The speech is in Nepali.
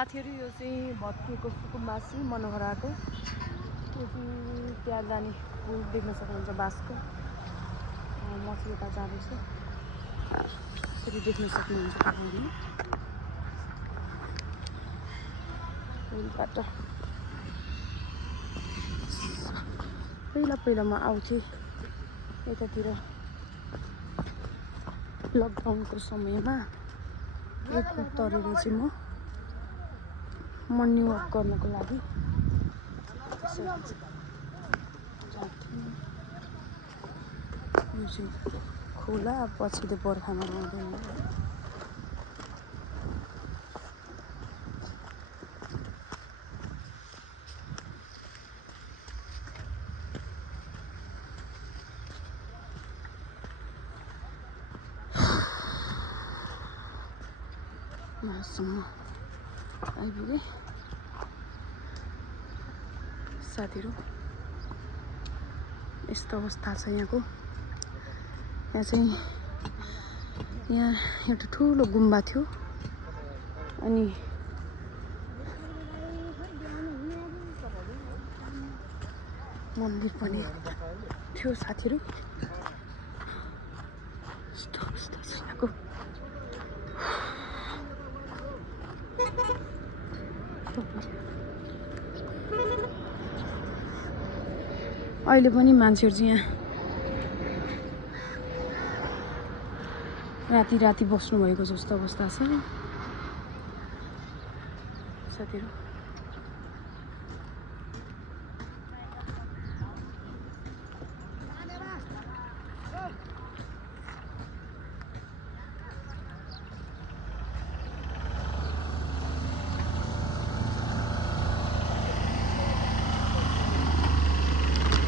आएको थियो अरे यो चाहिँ भत्किएको सुकुम्बासी मनोहराको यो चाहिँ त्यहाँ जाने पुल देख्न सक्नुहुन्छ बाँसको म चाहिँ यता जाँदैछु यसरी देख्न सक्नुहुन्छ तपाईँले पुलबाट पहिला म आउँथेँ यतातिर लकडाउनको समयमा एयरपोर्ट तरेर चाहिँ म मर्निङ वाक गर्नको लागि यो चाहिँ खोला पछि त बर्खामा आउँदैन मासम्म आइपुगे साथीहरू यस्तो अवस्था छ यहाँको यहाँ चाहिँ यहाँ एउटा ठुलो गुम्बा थियो अनि मन्दिर पनि थियो साथीहरू यस्तो अवस्था छ यहाँको अहिले पनि मान्छेहरू चाहिँ यहाँ राति बस्नु भएको जस्तो अवस्था छ साथीहरू